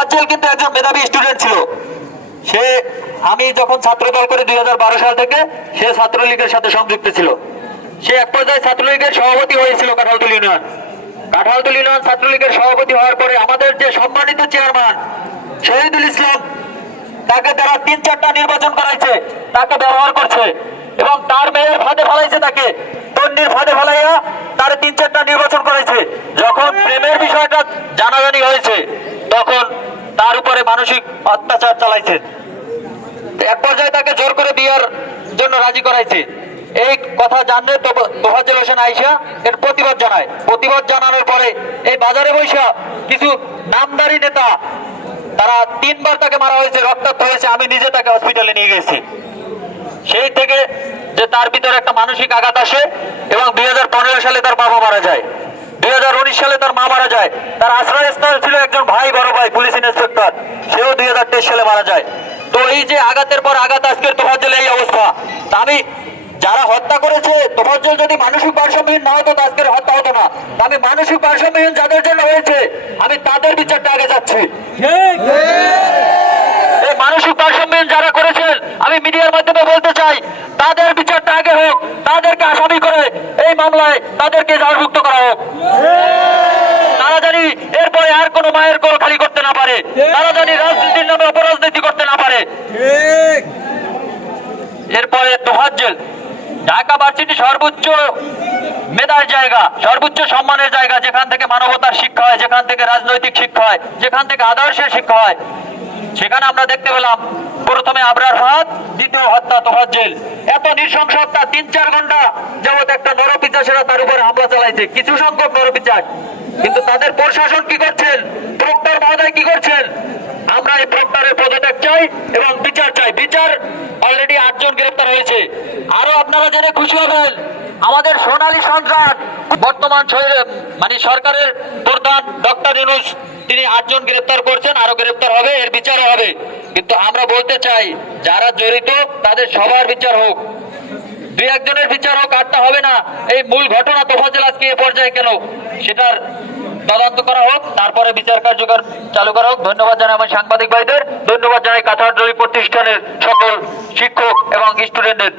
তোফাজ্জল কিন্তু একজন মেধাবী স্টুডেন্ট ছিল। সে আমি যখন ছাত্রদল করে 2012 সাল থেকে সে ছাত্রলীগের সাথে সংযুক্ত ছিল। সে এক পর্যায়ে ছাত্রলীগের সভাপতি হয়েছিল কাঁঠালতলী ইউনিয়ন। কাঁঠালতলী ইউনিয়ন ছাত্রলীগের সভাপতি হওয়ার পরে আমাদের যে সম্মানিত চেয়ারম্যান শহীদুল ইসলাম, তাকে তারা 3-4টা নির্বাচন করাইছে, তাকে ব্যবহার করছে এবং তার মেয়ের ফাঁদে ফেলাইছে, তাকে তন্নির ফাঁদে ফেলাইয়া তার 3-4টা নির্বাচন করাইছে। যখন প্রেমের বিষয়টা জানাজানি হয়েছে তখন তার উপরে মানসিক অত্যাচার চালাইছে। এক পর্যায়ে তাকে জোর করে বিয়ের জন্য রাজি করাইছে। এই কথা জানলে তোফাজ্জল হোসেন আইসা এর প্রতিবাদ জানায়। প্রতিবাদ জানানোর পরে এই বাজারে বৈশা কিছু নামদারি নেতা, তারা 3বার তাকে মারা হয়েছে, রক্তাক্ত হয়েছে। আমি নিজে তাকে হসপিটালে নিয়ে গেছি। সেই থেকে যে তার ভিতরে একটা মানসিক আঘাত আসে এবং 2015 সালে তার বাবা মারা যায়, 2019 সালে তার মা মারা যায়। তার আশ্রয়স্থল ছিল একজন ভাই, বড় ভাই পুলিশ ইন্সপেক্টর, সেও 2023 সালে মারা যায়। তো এই যে আঘাতের পর আঘাত, আজকের তোফাজ্জল এই অবস্থা। তা আমি যারা হত্যা করেছে, তোফাজ্জল যদি মানসিক ভারসাম্যহীন না হতো আজকের হত্যা হতো না। আমি মানসিক ভারসাম্যহীন যাদের জন্য হয়েছে আমি তাদের বিচারটা আগে যাচ্ছি। এই মানসিক ভারসাম্যহীন যারা করেছেন আমি মিডিয়ার মাধ্যমে বলতে চাই, তাদের বিচারটা আগে হোক, তাদেরকে আসামি করে এই মামলায় তাদেরকে জামিনমুক্ত করা হোক। তারা জানি এরপরে আর কোনো মায়ের কোল খালি করতে না পারে, তারা জানি রাজনীতির নামে অপরাজনীতি করতে না পারে। এরপরে তোফাজ্জল ঢাকা ভার্সিটি সর্বোচ্চ মেধার জায়গা, সর্বোচ্চ সম্মানের জায়গা, যেখান থেকে মানবতার শিক্ষা হয়, যেখান থেকে রাজনৈতিক শিক্ষা হয়, যেখান থেকে আদর্শের শিক্ষা হয়। সেখানে আমরা দেখতে পেলাম প্রথমে আবরার ফাহাদ, দ্বিতীয় হত্যা তোফাজ্জল। এত নৃশংস হত্যা, 3-4 ঘন্টা যাবত একটা নরপিচাসেরা তার উপরে হামলা চালাইছে, কিছু সংখ্যক নরপিচাস। কিন্তু তাদের প্রশাসন কি করছেন, প্রক্টর মহোদয় কি করছেন? আমরা এই প্রক্টরের পদত্যাগ চাই এবং বিচার চাই। বিচার অলরেডি 8 জন গ্রেপ্তার হয়েছে। আরো আপনারা জেনে খুশি হবেন, আমাদের সোনালী সন্তান বর্তমান সরকারের প্রধান ডক্টর ইউনূস, তিনি 8 জন গ্রেপ্তার করছেন, আরো গ্রেপ্তার হবে, এর বিচারও হবে। কিন্তু আমরা বলতে চাই যারা জড়িত তাদের সবার বিচার হোক, 2-1 জনের বিচার হোক, আটটা হবে না। এই মূল ঘটনা তোফাজ্জল আজকে এ পর্যায়ে কেন, সেটার তদন্ত করা হোক, তারপরে বিচার কার্যকর চালু করা হোক। ধন্যবাদ জানাই আমার সাংবাদিক ভাইদের, ধন্যবাদ জানাই কাঁঠালতলী প্রতিষ্ঠানের সকল শিক্ষক এবং স্টুডেন্টদের।